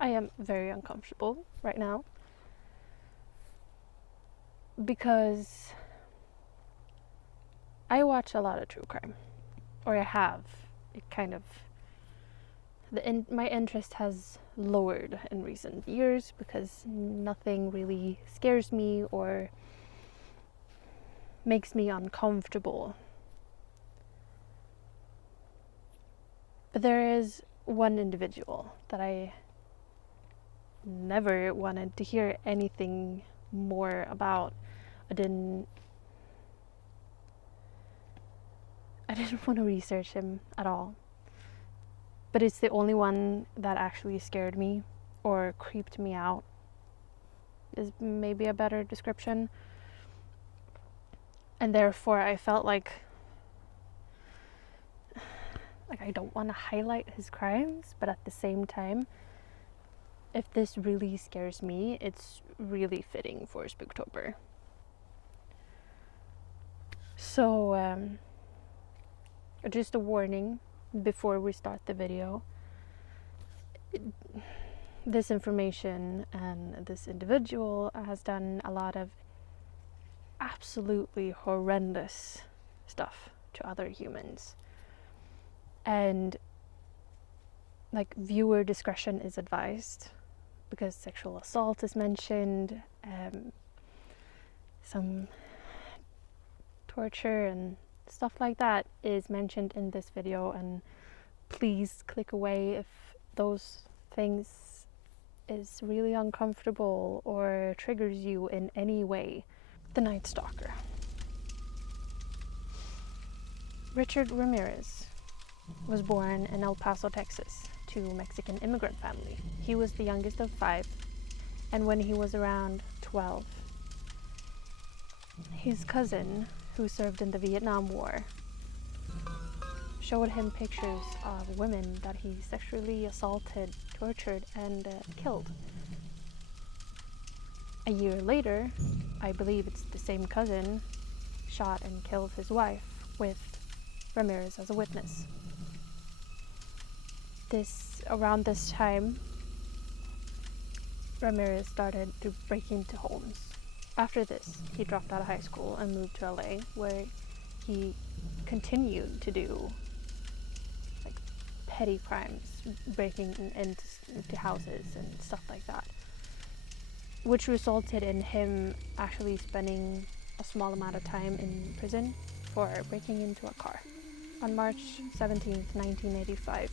I am very uncomfortable right now because I watch a lot of true crime, or I have. It kind of my interest has lowered in recent years because nothing really scares me or makes me uncomfortable. But there is one individual that I never wanted to hear anything more about. I didn't want to research him at all. But it's the only one that actually scared me or creeped me out, is maybe a better description. And therefore I felt like I don't want to highlight his crimes, but at the same time, if this really scares me, it's really fitting for Spooktober. So, just a warning before we start the video. This information and this individual has done a lot of absolutely horrendous stuff to other humans. And viewer discretion is advised because sexual assault is mentioned, some torture and stuff like that is mentioned in this video, and please click away if those things is really uncomfortable or triggers you in any way. The Night Stalker. Richard Ramirez was born in El Paso, Texas, to a Mexican immigrant family. He was the youngest of 5, and when he was around 12, his cousin, who served in the Vietnam War, showed him pictures of women that he sexually assaulted, tortured, and killed. A year later, I believe it's the same cousin, shot and killed his wife with Ramirez as a witness. Around this time, Ramirez started to break into homes. After this, he dropped out of high school and moved to LA, where he continued to do petty crimes, breaking into houses and stuff like that, which resulted in him actually spending a small amount of time in prison for breaking into a car. On March 17, 1985,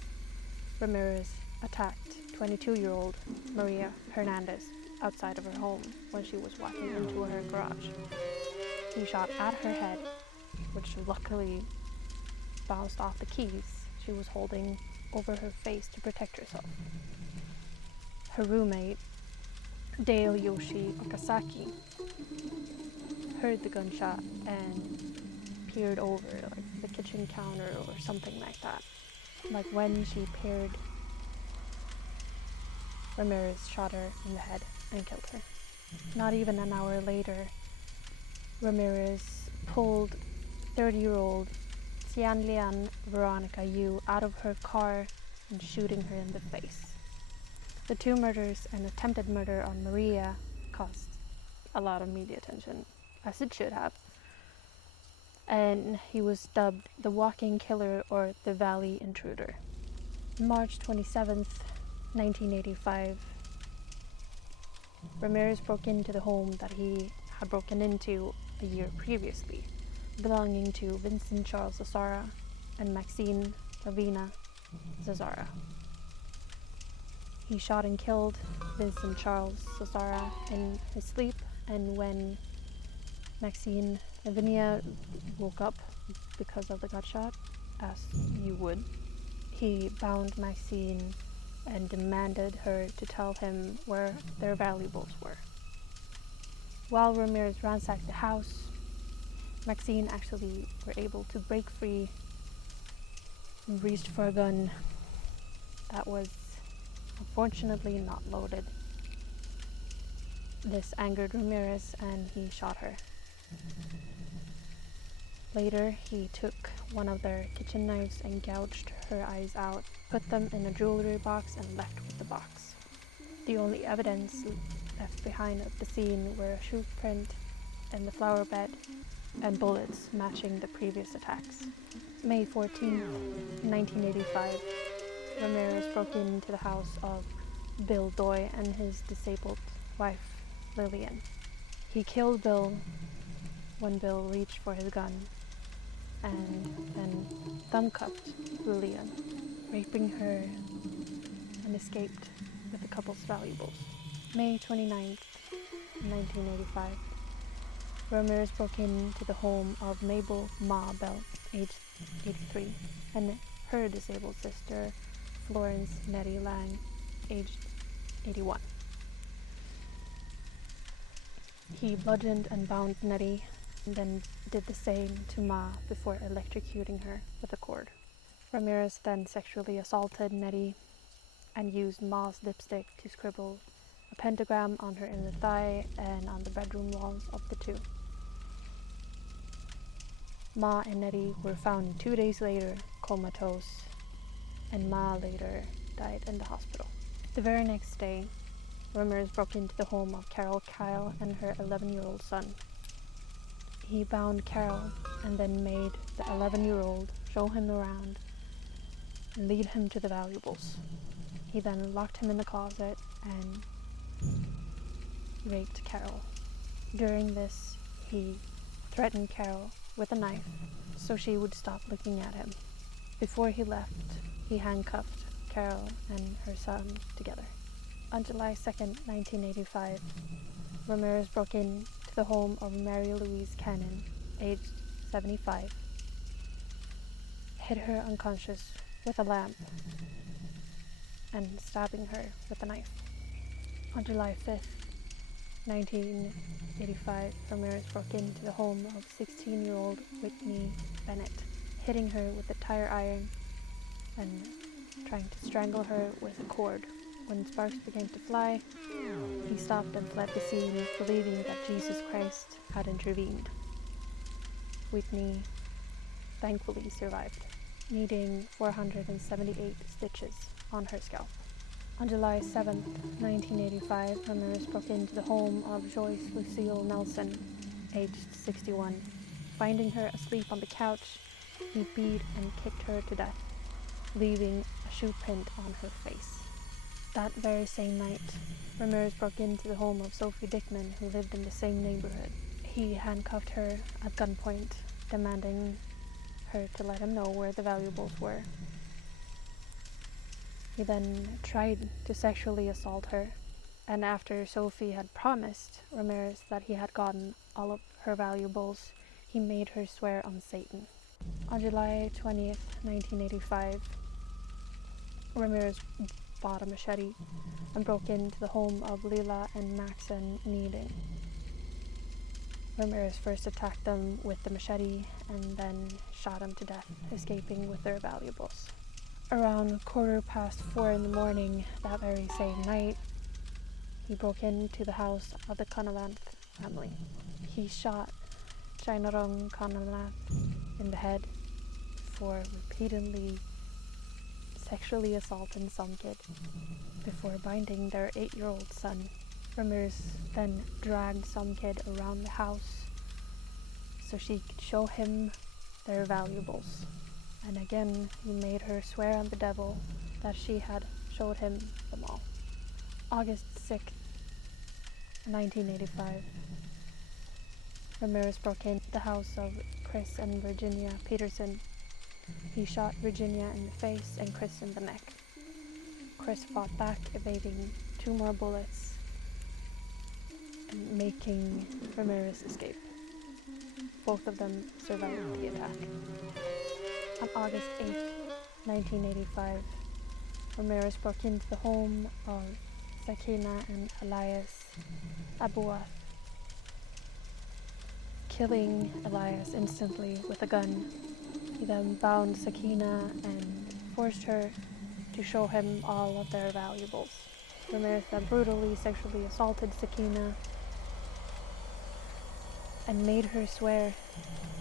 Ramirez attacked 22-year-old Maria Hernandez outside of her home when she was walking into her garage. He shot at her head, which luckily bounced off the keys she was holding over her face to protect herself. Her roommate, Dale Yoshi Okazaki, heard the gunshot and peered over the kitchen counter or something like that. When she peered, Ramirez shot her in the head and killed her. Not even an hour later, Ramirez pulled 30-year-old Xianlian Veronica Yu out of her car and shooting her in the face. The 2 murders and attempted murder on Maria caused a lot of media attention, as it should have. And he was dubbed the Walking Killer or the Valley Intruder. March 27th, 1985, Ramirez broke into the home that he had broken into a year previously, belonging to Vincent Charles Zazzara and Maxine Lavina Zazzara. He shot and killed Vincent Charles Zazzara in his sleep, and when Maxine Lavinia woke up because of the gunshot, as you would, he bound Maxine and demanded her to tell him where their valuables were. While Ramirez ransacked the house, Maxine actually were able to break free and reached for a gun that was unfortunately not loaded. This angered Ramirez and he shot her. Later, he took one of their kitchen knives and gouged her eyes out, put them in a jewelry box and left with the box. The only evidence left behind at the scene were a shoe print in the flower bed and bullets matching the previous attacks. May 14, 1985, Ramirez broke into the house of Bill Doy and his disabled wife, Lillian. He killed Bill when Bill reached for his gun and then thumb-cuffed Lillian, raping her, and escaped with the couple's valuables. May 29th, 1985, Ramirez broke into the home of Mabel Ma Bell, aged 83, and her disabled sister, Florence Nettie Lang, aged 81. He bludgeoned and bound Nettie, and then did the same to Ma before electrocuting her with a cord. Ramirez then sexually assaulted Nettie and used Ma's lipstick to scribble a pentagram on her inner thigh and on the bedroom walls of the two. Ma and Nettie were found 2 days later comatose, and Ma later died in the hospital. The very next day, Ramirez broke into the home of Carol Kyle and her 11-year-old son. He bound Carol and then made the 11-year-old show him around and lead him to the valuables. He then locked him in the closet and raped Carol. During this, he threatened Carol with a knife so she would stop looking at him. Before he left, he handcuffed Carol and her son together. On July 2nd, 1985, Ramirez broke into the home of Mary Louise Cannon, aged 75, hit her unconscious with a lamp, and stabbing her with a knife. On July 5th, 1985, Ramirez broke into the home of 16-year-old Whitney Bennett, hitting her with a tire iron and trying to strangle her with a cord. When sparks began to fly, he stopped and fled the scene, believing that Jesus Christ had intervened. Whitney thankfully survived, needing 478 stitches on her scalp. On July 7, 1985, Ramirez broke into the home of Joyce Lucille Nelson, aged 61. Finding her asleep on the couch, he beat and kicked her to death, leaving a shoe print on her face. That very same night, Ramirez broke into the home of Sophie Dickman, who lived in the same neighborhood. He handcuffed her at gunpoint, demanding her to let him know where the valuables were. He then tried to sexually assault her, and after Sophie had promised Ramirez that he had gotten all of her valuables, he made her swear on Satan. On July 20th, 1985, Ramirez bought a machete and broke into the home of Lila and Maxon Needing. Ramirez first attacked them with the machete and then shot them to death, escaping with their valuables. Around 4:15 in the morning that very same night, he broke into the house of the Connellanth family. He shot Jainarong Connellanth in the head for repeatedly sexually assaulting some kid before binding their 8-year-old son. Ramirez then dragged some kid around the house so she could show him their valuables. And again, he made her swear on the devil that she had showed him them all. August 6th, 1985, Ramirez broke into the house of Chris and Virginia Peterson. He shot Virginia in the face and Chris in the neck. Chris fought back, evading 2 more bullets and making Ramirez escape. Both of them survived the attack. On August 8th, 1985, Ramirez broke into the home of Sakina and Elias Abuath, killing Elias instantly with a gun. He then bound Sakina and forced her to show him all of their valuables. Ramirez then brutally sexually assaulted Sakina and made her swear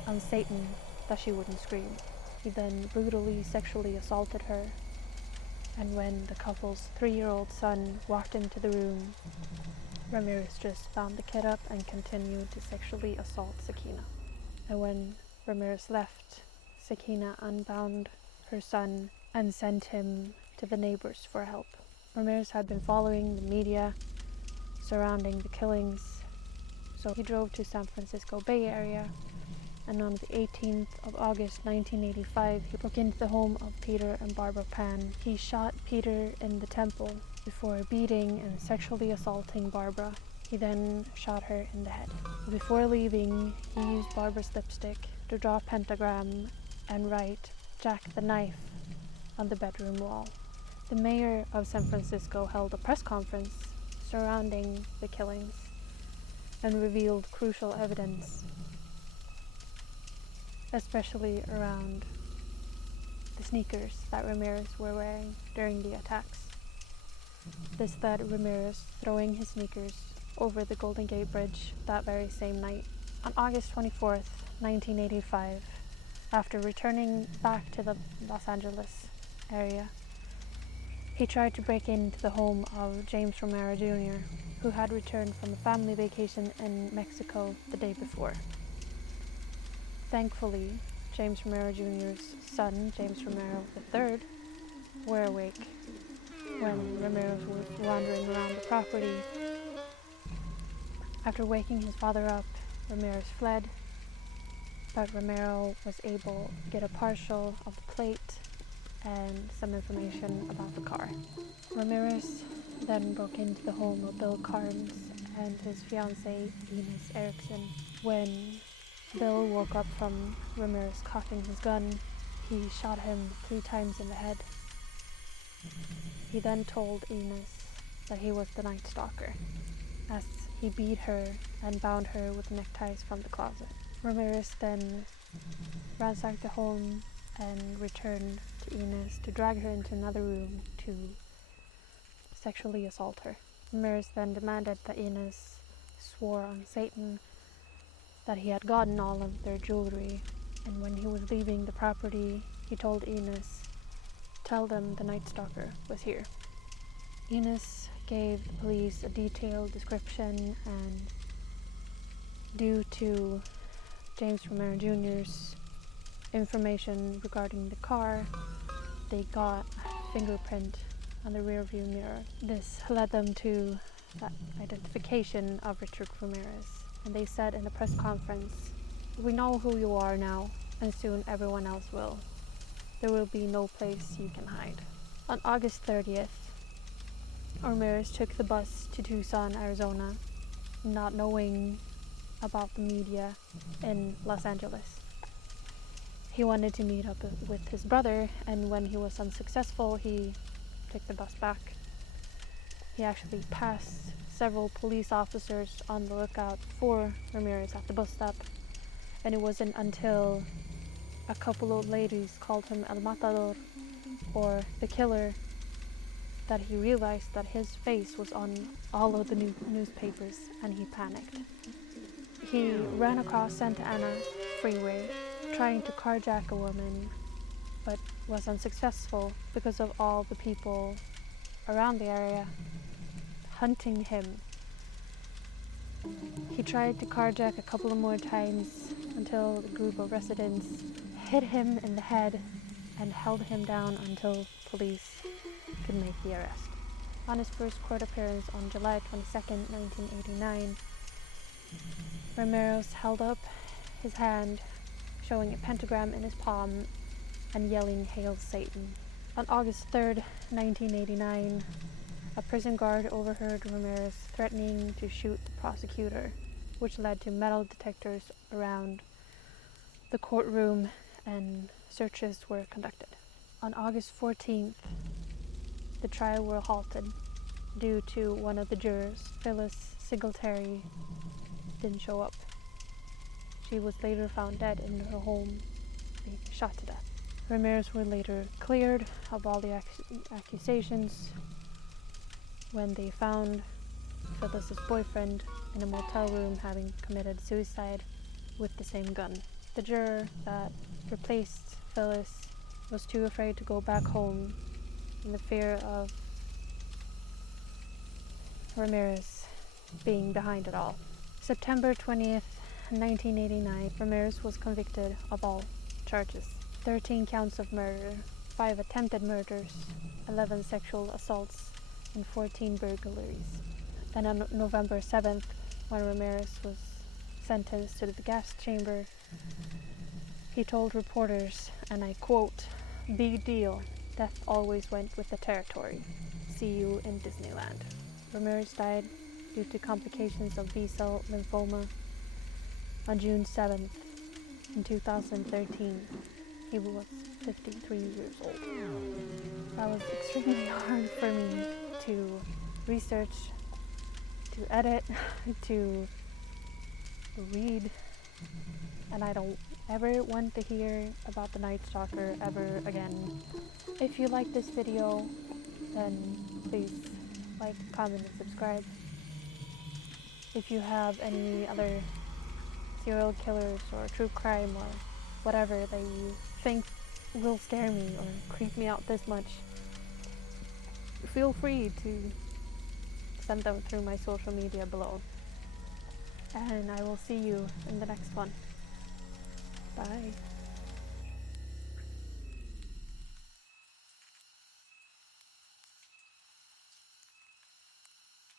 on Satan that she wouldn't scream. He then brutally sexually assaulted her And when the couple's 3-year-old son walked into the room, Ramirez just bound the kid up and continued to sexually assault Sakina. And when Ramirez left, Sakina unbound her son and sent him to the neighbors for help. Ramirez had been following the media surrounding the killings, so he drove to San Francisco Bay Area, and on the 18th of August 1985, he broke into the home of Peter and Barbara Pan. He shot Peter in the temple before beating and sexually assaulting Barbara. He then shot her in the head. Before leaving, he used Barbara's lipstick to draw a pentagram and write "Jack the Knife" on the bedroom wall. The mayor of San Francisco held a press conference surrounding the killings and revealed crucial evidence, especially around the sneakers that Ramirez were wearing during the attacks. This led Ramirez throwing his sneakers over the Golden Gate Bridge that very same night. On August 24th, 1985, after returning back to the Los Angeles area, he tried to break into the home of James Romero Jr., who had returned from a family vacation in Mexico the day before. Thankfully, James Romero Jr.'s son, James Romero III, were awake when Ramirez was wandering around the property. After waking his father up, Ramirez fled, but Romero was able to get a partial of the plate and some information about the car. Ramirez then broke into the home of Bill Carnes and his fiancée Ines Erickson. When Bill woke up from Ramirez cocking his gun, he shot him 3 times in the head. He then told Ines that he was the Night Stalker, as he beat her and bound her with neckties from the closet. Ramirez then ransacked the home and returned to Ines to drag her into another room to sexually assault her. Ramirez then demanded that Ines swore on Satan that he had gotten all of their jewelry, and when he was leaving the property, he told Ines, "Tell them the Night Stalker was here." Ines gave the police a detailed description, and due to James Romero Jr.'s information regarding the car, they got a fingerprint on the rearview mirror. This led them to the identification of Richard Ramirez, and they said in a press conference, "We know who you are now, and soon everyone else will. There will be no place you can hide." On August 30th, Ramirez took the bus to Tucson, Arizona, not knowing about the media in Los Angeles. He wanted to meet up with his brother, and when he was unsuccessful, he took the bus back. He actually passed several police officers on the lookout for Ramirez at the bus stop, and it wasn't until a couple old ladies called him El Matador, or the killer, that he realized that his face was on all of the newspapers, and he panicked. He ran across Santa Ana freeway trying to carjack a woman, but was unsuccessful because of all the people around the area hunting him. He tried to carjack a couple of more times until the group of residents hit him in the head and held him down until police could make the arrest. On his first court appearance on July 22nd, 1989, Ramirez held up his hand, showing a pentagram in his palm and yelling, "Hail Satan." On August 3rd, 1989, a prison guard overheard Ramirez threatening to shoot the prosecutor, which led to metal detectors around the courtroom, and searches were conducted. On August 14th, the trial was halted due to one of the jurors, Phyllis Singletary, didn't show up. She was later found dead in her home, being shot to death. Ramirez were later cleared of all the accusations when they found Phyllis's boyfriend in a motel room having committed suicide with the same gun. The juror that replaced Phyllis was too afraid to go back home and the fear of Ramirez being behind it all. September 20th, 1989, Ramirez was convicted of all charges. 13 counts of murder, 5 attempted murders, 11 sexual assaults, and 14 burglaries. Then on November 7th, when Ramirez was sentenced to the gas chamber, he told reporters, and I quote, "Big deal. Death always went with the territory. See you in Disneyland." Ramirez died due to complications of B-cell lymphoma on June 7th in 2013. He was 53 years old. That was extremely hard for me to research, to edit, to read, and I don't ever want to hear about the Night Stalker ever again. If you like this video, then please like, comment, and subscribe. If you have any other serial killers or true crime or whatever that you think will scare me or creep me out this much, feel free to send them through my social media below. And I will see you in the next one. Bye.